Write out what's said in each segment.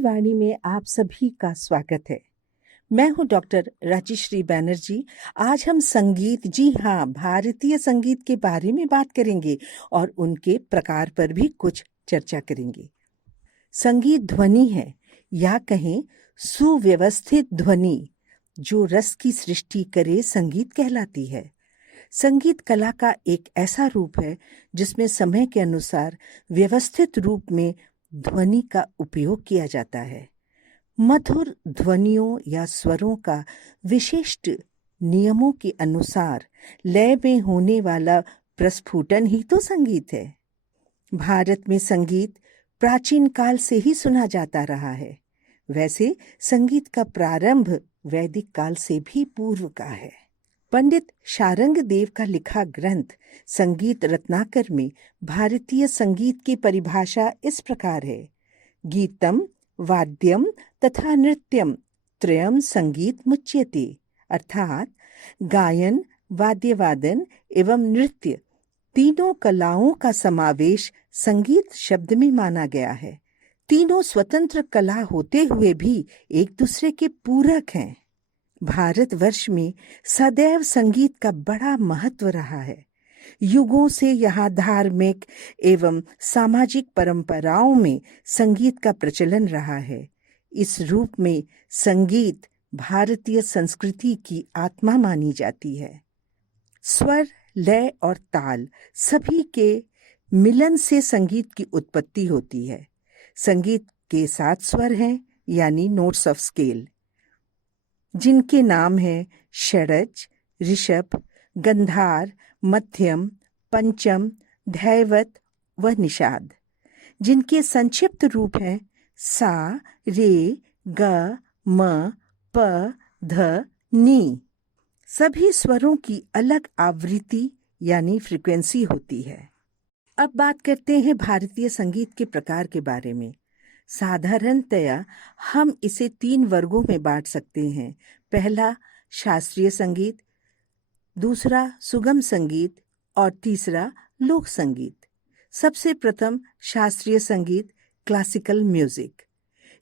वाणी में आप सभी का स्वागत है। मैं हूं डॉक्टर राजश्री बैनर्जी। आज हम संगीत, जी हाँ, भारतीय संगीत के बारे में बात करेंगे और उनके प्रकार पर भी कुछ चर्चा करेंगे। संगीत ध्वनि है, या कहें सुव्यवस्थित ध्वनि जो रस की सृष्टि करे, संगीत कहलाती है। संगीत कला का एक ऐसा रूप है जिसमें समय के अनुसार व्यवस्थित रूप में ध्वनि का उपयोग किया जाता है। मधुर ध्वनियों या स्वरों का विशिष्ट नियमों के अनुसार लय में होने वाला प्रस्फुटन ही तो संगीत है। भारत में संगीत प्राचीन काल से ही सुना जाता रहा है। वैसे संगीत का प्रारंभ वैदिक काल से भी पूर्व का है। पंडित शारंग देव का लिखा ग्रंथ संगीत रत्नाकर में भारतीय संगीत की परिभाषा इस प्रकार है: गीतम, वाद्यम तथा नृत्यम त्रयम संगीत मुच्यते। अर्थात गायन, वाद्यवादन एवं नृत्य तीनों कलाओं का समावेश संगीत शब्द में माना गया है। तीनों स्वतंत्र कला होते हुए भी एक दूसरे के पूरक हैं। भारतवर्ष में सदैव संगीत का बड़ा महत्व रहा है। युगों से यहाँ धार्मिक एवं सामाजिक परंपराओं में संगीत का प्रचलन रहा है। इस रूप में संगीत भारतीय संस्कृति की आत्मा मानी जाती है। स्वर, लय और ताल सभी के मिलन से संगीत की उत्पत्ति होती है। संगीत के 7 स्वर हैं, यानी नोट्स ऑफ स्केल, जिनके नाम हैं षडज, ऋषभ, गंधार, मध्यम, पंचम, धैवत व निषाद, जिनके संक्षिप्त रूप हैं सा, रे, ग, म, प, ध, नी। सभी स्वरों की अलग आवृत्ति यानी फ्रीक्वेंसी होती है। अब बात करते हैं भारतीय संगीत के प्रकार के बारे में। साधारणतया हम इसे 3 वर्गों में बांट सकते हैं। पहला शास्त्रीय संगीत, दूसरा सुगम संगीत और तीसरा लोक संगीत। सबसे प्रथम शास्त्रीय संगीत, क्लासिकल म्यूजिक।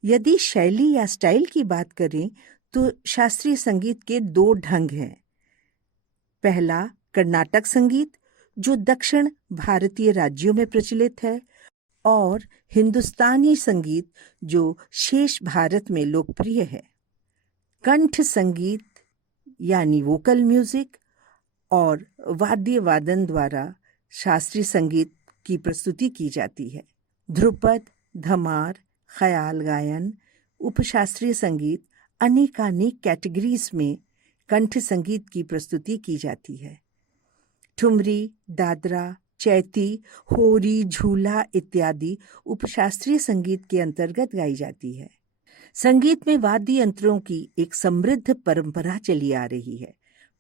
यदि शैली या स्टाइल की बात करें तो शास्त्रीय संगीत के 2 ढंग हैं। पहला कर्नाटक संगीत, जो दक्षिण भारतीय राज्यों में प्रचलित है, और हिंदुस्तानी संगीत जो शेष भारत में लोकप्रिय है। कंठ संगीत यानी वोकल म्यूजिक और वाद्य वादन द्वारा शास्त्रीय संगीत की प्रस्तुति की जाती है। ध्रुपद, धमार, ख्याल गायन, उपशास्त्रीय संगीत, अनेकानेक कैटेगरीज में कंठ संगीत की प्रस्तुति की जाती है। ठुमरी, दादरा, चैती, होरी, झूला इत्यादि उपशास्त्रीय संगीत के अंतर्गत गाई जाती है। संगीत में वाद्य यंत्रों की एक समृद्ध परंपरा चली आ रही है।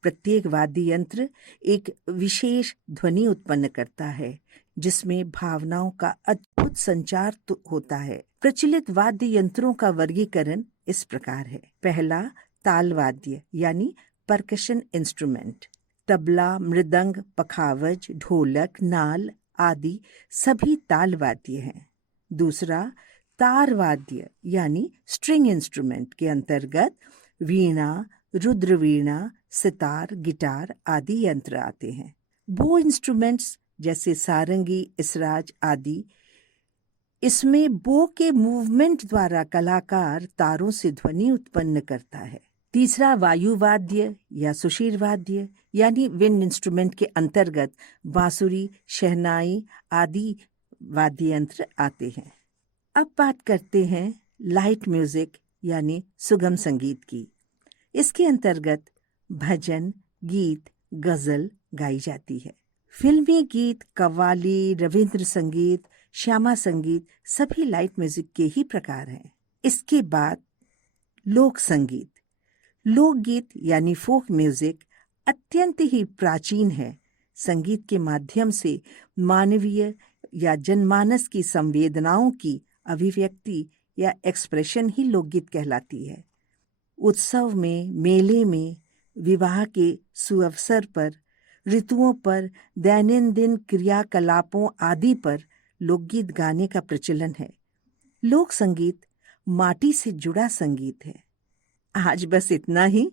प्रत्येक वाद्य यंत्र एक विशेष ध्वनि उत्पन्न करता है, जिसमें भावनाओं का अद्भुत संचार होता है। प्रचलित वाद्य यंत्रों का वर्गीकरण इस प्रकार है। पहला ताल वाद्य यानी परकशन इंस्ट्रूमेंट। तबला, मृदंग, पखावज, ढोलक, नाल आदि सभी ताल वाद्य हैं। दूसरा तार वाद्य यानी स्ट्रिंग इंस्ट्रूमेंट के अंतर्गत वीणा, रुद्रवीणा, सितार, गिटार आदि यंत्र आते हैं। बो इंस्ट्रूमेंट्स जैसे सारंगी, इसराज आदि, इसमें बो के मूवमेंट द्वारा कलाकार तारों से ध्वनि उत्पन्न करता है। तीसरा वायु वाद्य या सुशीर वाद्य यानी विंड इंस्ट्रूमेंट के अंतर्गत बांसुरी, शहनाई आदि वाद्य यंत्र आते हैं। अब बात करते हैं लाइट म्यूजिक यानी सुगम संगीत की। इसके अंतर्गत भजन, गीत, गजल गाई जाती है। फिल्मी गीत, कव्वाली, रविंद्र संगीत, श्यामा संगीत सभी लाइट म्यूजिक के ही प्रकार हैं। इसके बाद लोक संगीत। लोकगीत यानी फोक म्यूजिक अत्यंत ही प्राचीन है। संगीत के माध्यम से मानवीय या जनमानस की संवेदनाओं की अभिव्यक्ति या एक्सप्रेशन ही लोकगीत कहलाती है। उत्सव में, मेले में, विवाह के सुअवसर पर, ऋतुओं पर, दैनंदिन क्रियाकलापों आदि पर लोकगीत गाने का प्रचलन है। लोक संगीत माटी से जुड़ा संगीत है। आज बस इतना ही।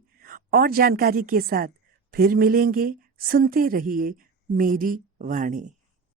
और जानकारी के साथ फिर मिलेंगे। सुनते रहिए मेरी वाणी।